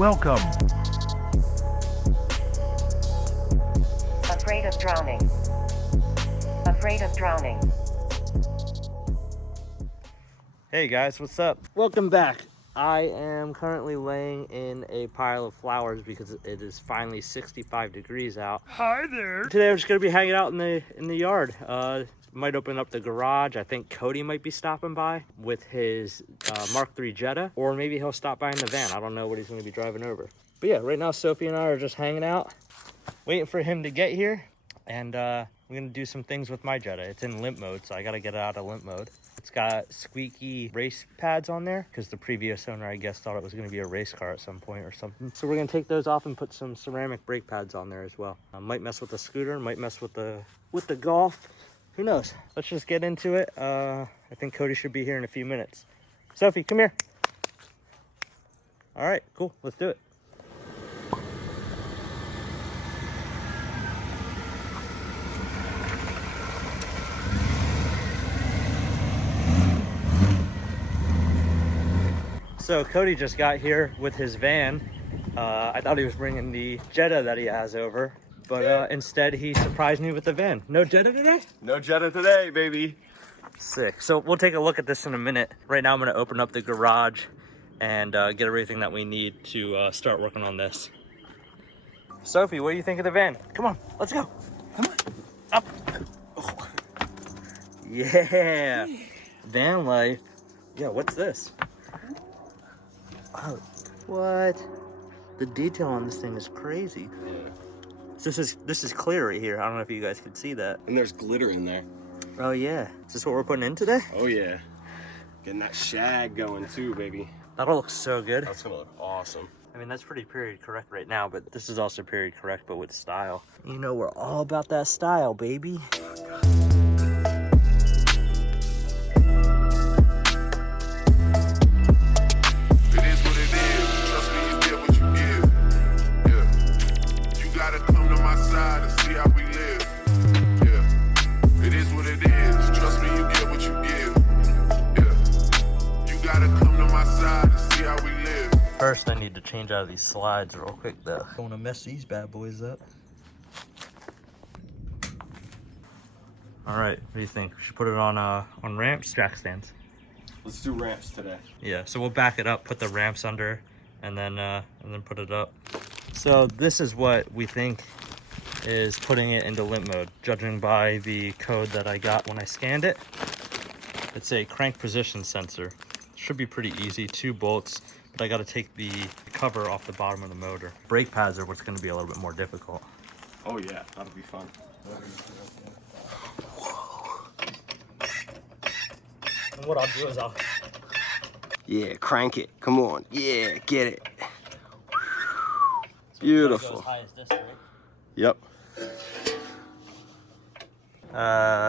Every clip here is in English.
Welcome. Afraid of drowning. Afraid of drowning. Hey guys, what's up? Welcome back. I am currently laying in a pile of flowers because it is finally 65 degrees out. Hi there. Today we're just gonna be hanging out in the yard. Might open up the garage. I think Cody might be stopping by with his Mk5 Jetta, or maybe he'll stop by in the van. I don't know what he's gonna be driving over. But yeah, right now Sophie and I are just hanging out, waiting for him to get here, and we're gonna do some things with my Jetta. It's in limp mode, so I gotta get it out of limp mode. It's got squeaky race pads on there because the previous owner, I guess, thought it was going to be a race car at some point or something. So we're going to take those off and put some ceramic brake pads on there as well. Might mess with the scooter, might mess with the Golf. Who knows? Let's just get into it. I think Cody should be here in a few minutes. Sophie, come here. All right, cool. Let's do it. So Cody just got here with his van. I thought he was bringing the Jetta that he has over, but instead he surprised me with the van. No Jetta today? No Jetta today, baby. Sick. So we'll take a look at this in a minute. Right now I'm gonna open up the garage and get everything that we need to start working on this. Sophie, what do you think of the van? Come on, let's go. Come on, up. Oh. Yeah, van life. Yeah, what's this? Oh, what? The detail on this thing is crazy. Yeah. So this is clear right here. I don't know if you guys can see that. And there's glitter in there. Oh yeah. Is this what we're putting in today? Oh yeah. Getting that shag going too, baby. That'll look so good. That's gonna look awesome. I mean, that's pretty period correct right now, but this is also period correct, but with style. You know, we're all about that style, baby. First, I need to change out of these slides real quick, though. I want to mess these bad boys up. All right, what do you think? We should put it on ramps, jack stands. Let's do ramps today. Yeah, so we'll back it up, put the ramps under, and then put it up. So this is what we think is putting it into limp mode, judging by the code that I got when I scanned it. It's a crank position sensor. Should be pretty easy, 2 bolts. But I got to take the cover off the bottom of the motor. Brake pads are what's going to be a little bit more difficult. Oh yeah, that'll be fun. And what I'll do is Yeah, crank it. Come on. Yeah, get it. Beautiful. As high as this, right? Yep.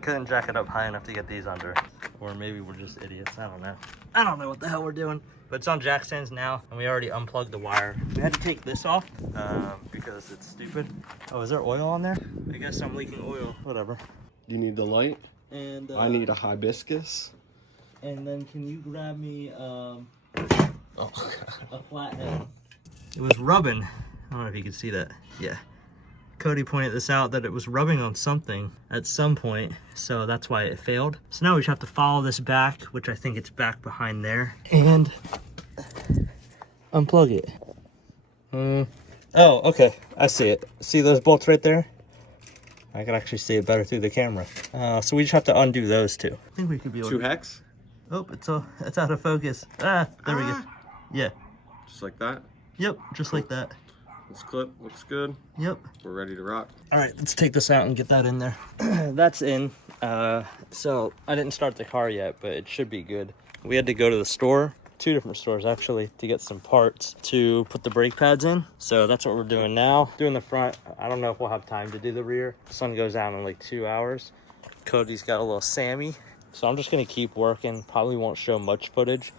Couldn't jack it up high enough to get these under. Or maybe we're just idiots. I don't know. I don't know what the hell we're doing. But it's on jack stands now, and we already unplugged the wire. We had to take this off because it's stupid. Oh, is there oil on there? I guess I'm leaking oil. Whatever. You need the light? And I need a hibiscus. And then can you grab me Oh, a flathead? It was rubbing. I don't know if you can see that. Yeah. Cody pointed this out that it was rubbing on something at some point, so that's why it failed. So now we just have to follow this back, which I think it's back behind there, and unplug it. Oh, okay, I see it. See those bolts right there? I can actually see it better through the camera. So we just have to undo those two. I think we could be able 2 to... hex? Oh, it's out of focus. Ah, there we go. Yeah. Just like that? Yep, just like that. This clip looks good. Yep. We're ready to rock. All right, let's take this out and get that in there. That's in. So I didn't start the car yet, but it should be good. We had to go to the store, 2 different stores actually, to get some parts to put the brake pads in. So that's what we're doing now. Doing the front. I don't know if we'll have time to do the rear. The sun goes down in like 2 hours. Cody's got a little Sammy. So I'm just gonna keep working. Probably won't show much footage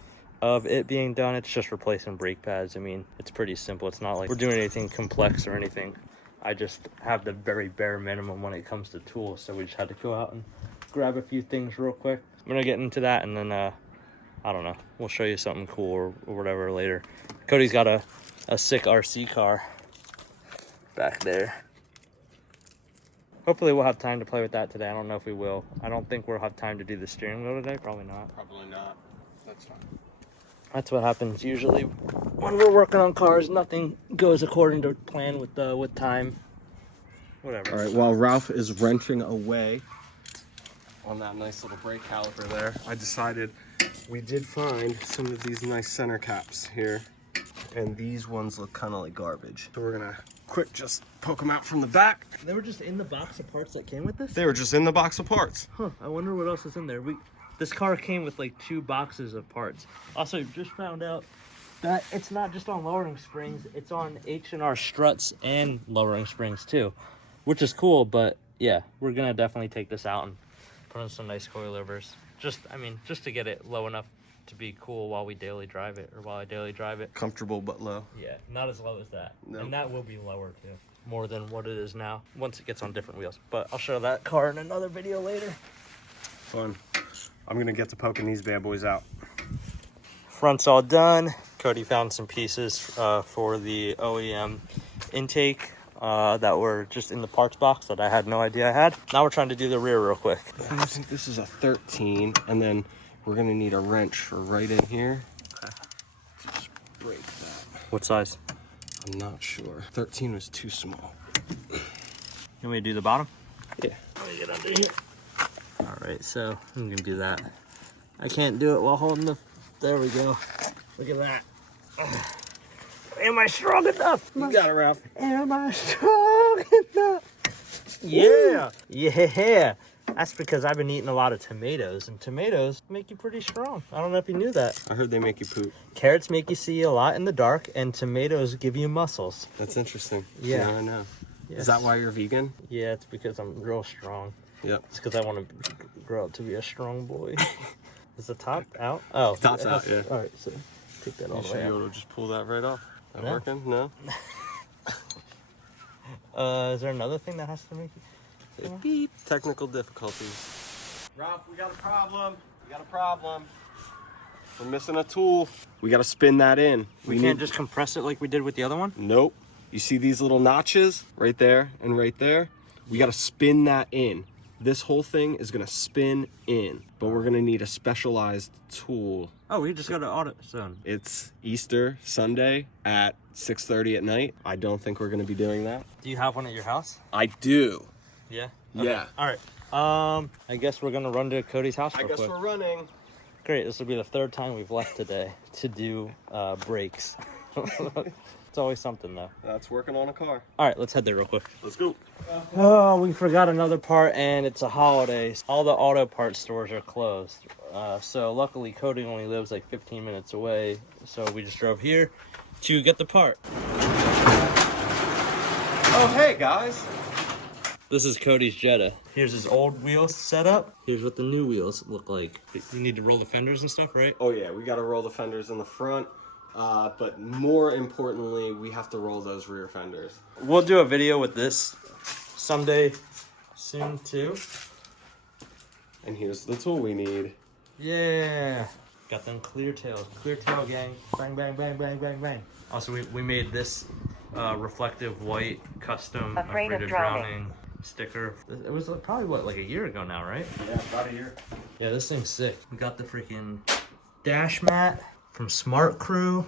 of it being done. It's just replacing brake pads. I mean, it's pretty simple. It's not like we're doing anything complex or anything. I just have the very bare minimum when it comes to tools, so we just had to go out and grab a few things real quick. I'm gonna get into that, and then I don't know, we'll show you something cool or whatever later. Cody's got a a sick RC car back there. Hopefully we'll have time to play with that today. I don't know if we will. I don't think we'll have time to do the steering wheel today. Probably not. Probably not. That's fine. That's what happens usually when we're working on cars. Nothing goes according to plan with time. Whatever. All right, while Ralph is wrenching away on that nice little brake caliper there, I decided we did find some of these nice center caps here, and these ones look kind of like garbage. So we're gonna quick just poke them out from the back. They were just in the box of parts that came with this? They were just in the box of parts. Huh, I wonder what else is in there. This car came with like 2 boxes of parts. Also, just found out that it's not just on lowering springs, it's on H&R struts and lowering springs too, which is cool. But yeah, we're gonna definitely take this out and put in some nice coilovers. Just to get it low enough to be cool while we daily drive it, or while I daily drive it. Comfortable but low. Yeah, not as low as that. No. And that will be lower too, more than what it is now once it gets on different wheels. But I'll show that car in another video later. Fun. I'm gonna get to poking these bad boys out. Front's all done. Cody found some pieces for the OEM intake that were just in the parts box that I had no idea I had. Now we're trying to do the rear real quick. I think this is a 13, and then we're gonna need a wrench for right in here. Okay. To just break that. What size? I'm not sure. 13 was too small. You want me to do the bottom? Yeah. Let me get under here. All right, so I'm gonna do that. I can't do it while holding the, there we go. Look at that. Am I strong enough? You got it, Ralph. Am I strong enough? Yeah, yeah. That's because I've been eating a lot of tomatoes, and tomatoes make you pretty strong. I don't know if you knew that. I heard they make you poop. Carrots make you see a lot in the dark, and tomatoes give you muscles. That's interesting. Yeah. Now I know. Yes. Is that why you're vegan? Yeah, it's because I'm real strong. Yep. It's because I want to grow up to be a strong boy. Is the top out? Oh, Top's out, yeah. All right, so take that all You the should way be out. able to just pull that right off. That No. working? No? Is there another thing that has to make you? Beep. Technical difficulties. Ralph, we got a problem. We got a problem. We're missing a tool. We got to spin that in. We can't just compress it like we did with the other one? Nope. You see these little notches right there and right there? We got to spin that in. This whole thing is going to spin in, but we're going to need a specialized tool. Oh, we just got an AutoZone. It's Easter Sunday at 6:30 at night. I don't think we're going to be doing that. Do you have one at your house? I do. Yeah? Yeah. All right. I guess we're going to run to Cody's house I real guess quick. we're running. Great. This will be the 3rd time we've left today to do brakes. It's always something, though. That's working on a car. All right, let's head there real quick. Let's go. Oh, we forgot another part, and it's a holiday. All the auto parts stores are closed. So luckily, Cody only lives like 15 minutes away. So we just drove here to get the part. Oh, hey, guys. This is Cody's Jetta. Here's his old wheels set up. Here's what the new wheels look like. You need to roll the fenders and stuff, right? Oh, yeah, we got to roll the fenders in the front. But more importantly, we have to roll those rear fenders. We'll do a video with this someday soon, too. And here's the tool we need. Yeah. Got them clear tails. Clear tail gang. Bang, bang, bang, bang, bang, bang. Also, we made this reflective white custom Afraid of Drowning sticker. It was probably, what, like a year ago now, right? Yeah, about a year. Yeah, this thing's sick. We got the freaking dash mat from Smart Crew.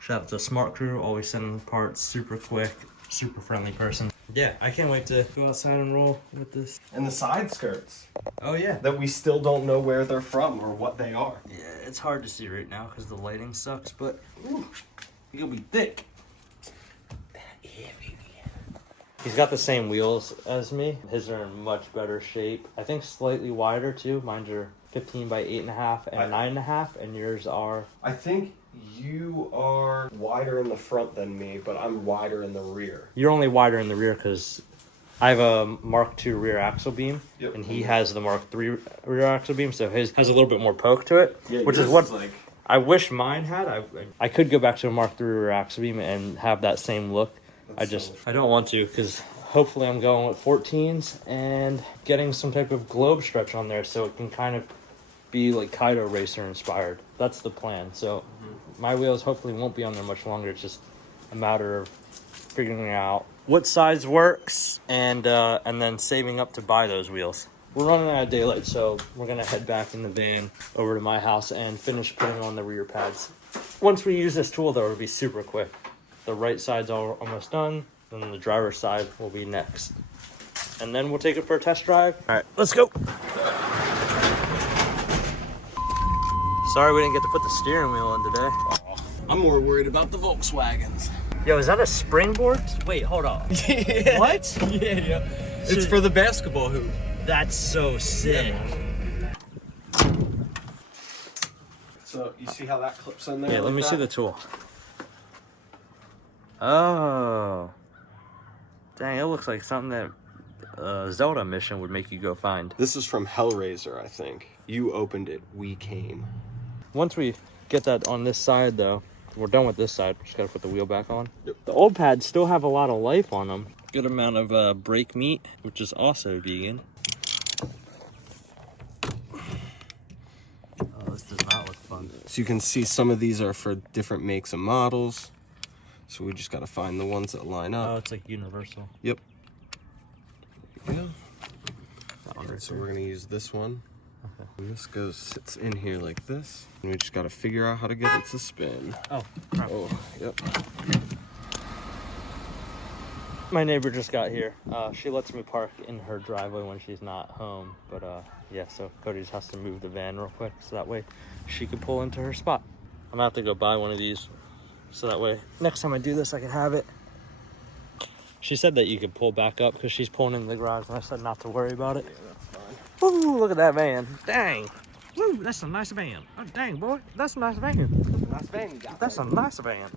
Shout out to Smart Crew, always sending parts super quick, super friendly person. Yeah, I can't wait to go outside and roll with this. And the side skirts Oh yeah. that we still don't know where they're from or what they are. Yeah, it's hard to see right now because the lighting sucks, but ooh, you'll be thick. Yeah, baby. He's got the same wheels as me. His are in much better shape. I think slightly wider too. Mine are 15 by 8.5 and 9.5, and yours are. I think you are wider in the front than me, but I'm wider in the rear. You're only wider in the rear because I have a Mark II rear axle beam, Yep. and he has the Mark III rear axle beam, so his has a little bit more poke to it, Yeah, which is yours what like. I wish mine had. I could go back to a Mark III rear axle beam and have that same look. I don't want to because hopefully I'm going with 14s and getting some type of globe stretch on there so it can kind of be like Kaido Racer inspired. That's the plan. So my wheels hopefully won't be on there much longer. It's just a matter of figuring out what size works and then saving up to buy those wheels. We're running out of daylight, so we're gonna head back in the van over to my house and finish putting on the rear pads. Once we use this tool though, it'll be super quick. The right side's almost done, and then the driver's side will be next. And then we'll take it for a test drive. All right, let's go. Sorry we didn't get to put the steering wheel in today. I'm more worried about the Volkswagens. Yo, is that a springboard? Wait, hold on. Yeah. What? Yeah. It's for the basketball hoop. That's so sick. So you see how that clips in there? Yeah, let me see the tool. Oh. Dang, it looks like something that Zelda mission would make you go find. This is from Hellraiser, I think. You opened it, we came. Once we get that on this side though, we're done with this side. Just gotta put the wheel back on. Yep. The old pads still have a lot of life on them. Good amount of brake meat, which is also vegan. Oh, this does not look fun. So you can see some of these are for different makes and models. So we just gotta find the ones that line Oh, up. it's like universal. Yep. There you That go. one right So there. we're gonna use this one. Okay. And this sits in here like this. And we just gotta figure out how to get it to spin. Oh, crap. Oh, yep. My neighbor just got here. She lets me park in her driveway when she's not home. But yeah, so Cody just has to move the van real quick so that way she can pull into her spot. I'm gonna have to go buy one of these so that way next time I do this I can have it. She said that you could pull back up because she's pulling in the garage, and I said not to worry about it. Yeah, that's fine. Woo, look at that van. Dang. Woo, that's a nice van. Oh, dang, boy. That's a nice van. Nice van you got. That's a nice van.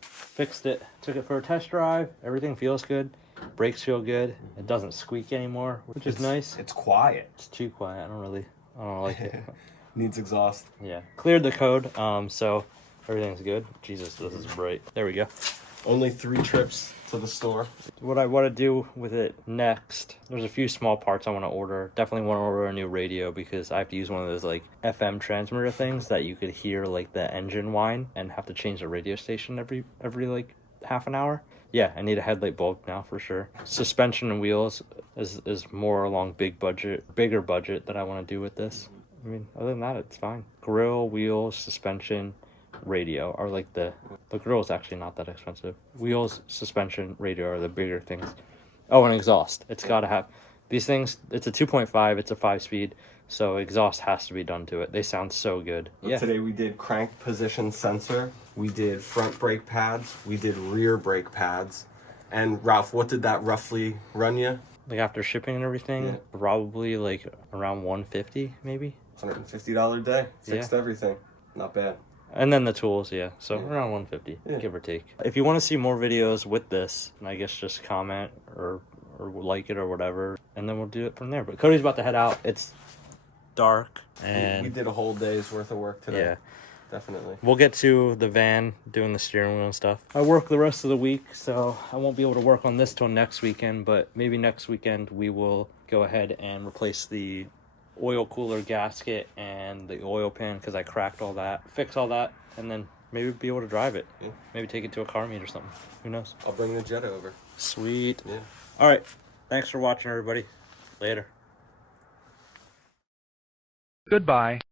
Fixed it. Took it for a test drive. Everything feels good. Brakes feel good. It doesn't squeak anymore, which is nice. It's quiet. It's too quiet. I don't like it. Needs exhaust. Yeah. Cleared the code, so everything's good. Jesus, this is bright. There we go. Only 3 trips to the store. What I want to do with it next, there's a few small parts I want to order. Definitely want to order a new radio because I have to use one of those like FM transmitter things that you could hear like the engine whine and have to change the radio station every like half an hour. Yeah, I need a headlight bulb now for sure. Suspension and wheels is more along bigger budget that I want to do with this. I mean, other than that, it's fine. Grill, wheels, suspension, radio are like the grill is actually not that expensive. Wheels, suspension, radio are the bigger things. Oh, and exhaust. It's got to have these things. It's a 2.5. It's a 5-speed, so exhaust has to be done to it. They sound so good. Yeah. Today we did crank position sensor. We did front brake pads. We did rear brake pads. And Ralph, what did that roughly run you? Like after shipping and everything, Yeah. probably like around 150 maybe. $150 a day. Fixed everything. Not bad. And then the tools, yeah. So Yeah. around 150, Yeah. give or take. If you want to see more videos with this, I guess just comment or like it or whatever, and then we'll do it from there. But Cody's about to head out. It's dark, and We did a whole day's worth of work today. yeah, Definitely. we'll get to the van doing the steering wheel and stuff. I work the rest of the week, so I won't be able to work on this till next weekend. But maybe next weekend we will go ahead and replace the oil cooler gasket and the oil pan because I cracked all that, fix all that, and then maybe be able to drive it. Yeah. Maybe take it to a car meet or something. Who knows? I'll bring the Jetta over. Sweet. Yeah. All right. Thanks for watching, everybody. Later. Goodbye.